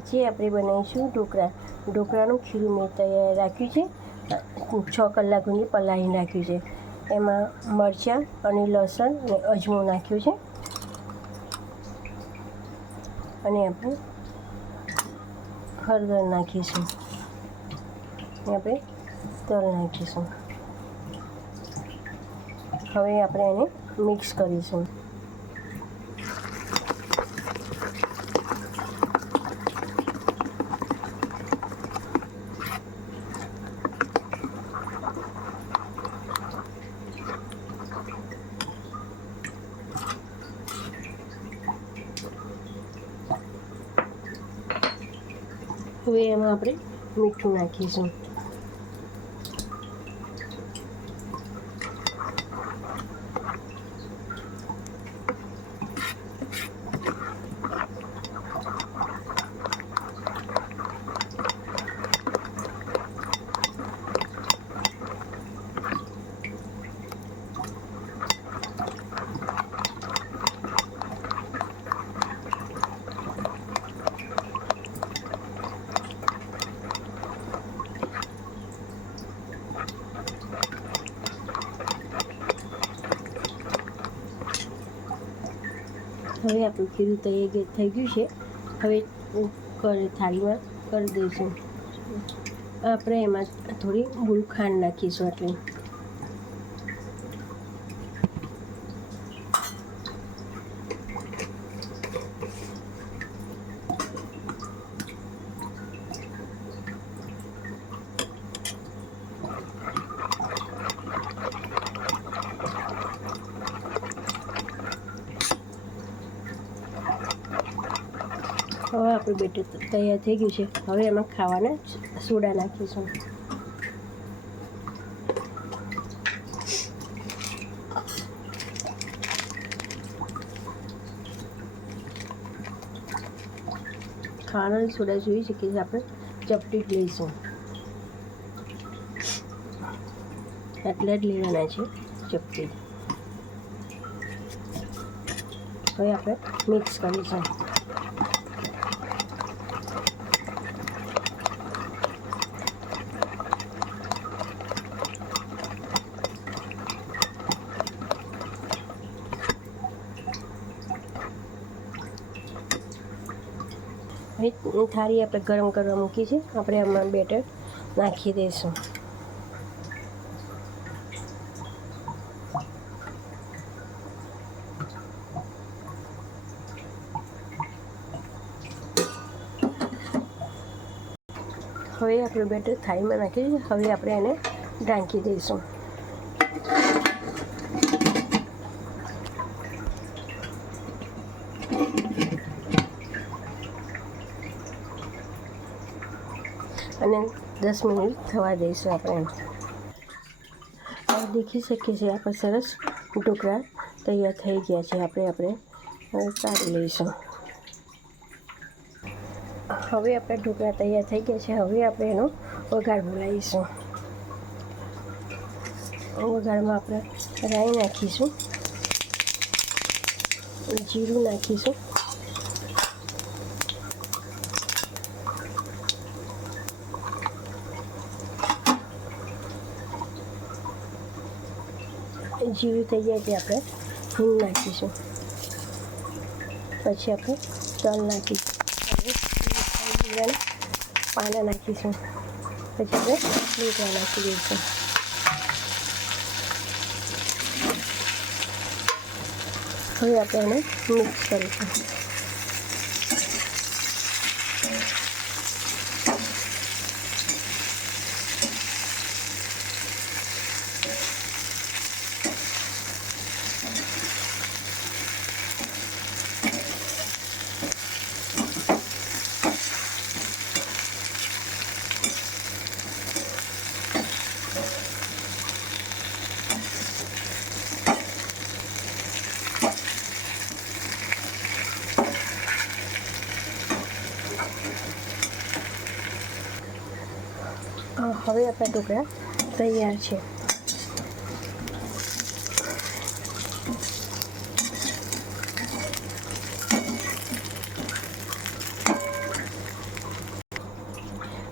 આજે આપણે બનાવીશું ઢોકળાનું ખીરું મેં તૈયાર રાખ્યું છે. 6 કલાક સુધી પલાળીને રાખ્યું છે. એમાં મરચાં અને લસણ અને અજમો નાખ્યું છે અને આપણે હળદર નાખીશું અને આપણે તલ નાખીશું. હવે આપણે એને મિક્સ કરીશું. હવે એમાં આપણે મીઠું નાખીશું. હવે આપણું ખીરું તૈયાર થઈ ગયું છે. હવે થાળીમાં કરી દઈશું. આપણે એમાં થોડી ગૂળ ખાંડ નાખીશું. આટલી હવે આપણું બેટર તૈયાર થઈ ગયું છે. હવે એમાં ખાવાના સોડા નાખીશું. ખાવાના સોડા જોઈ શકીએ છીએ. આપણે ચપટી જ લઈશું. એટલા જ લેવાના છે ચપટી. હવે આપણે મિક્સ કરીશું. થાળી આપણે ગરમ કરવા મૂકી છે. આપણે આમાં બેટર નાખી દઈશું. હવે આપણે બેટર થાળીમાં નાખી છે. હવે આપણે એને ઢાંકી દઈશું. અને 10 મિનિટ થવા દઈશું. આપણે દેખી શકીએ છીએ આપણે સરસ ઢોકળા તૈયાર થઈ ગયા છે. આપણે કાઢી લઈશું. હવે આપણા ઢોકળા તૈયાર થઈ ગયા છે. હવે આપણે એનો વઘાર બોલાવીશું. વઘારમાં આપણે રાઈ નાખીશું, જીરું નાખીશું, જીરું થઈ જાય તે આપણે હિંગ નાખીશું. પછી આપણે તલ નાખીશું, જીરાના પાના નાખીશું. પછી આપણે લીમડા નાખી દઈશું. હવે આપણે એને મિક્સ કરીશું. હવે આપણા ઢોકળા તૈયાર છે.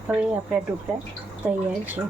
હવે આપણા ઢોકળા તૈયાર છે.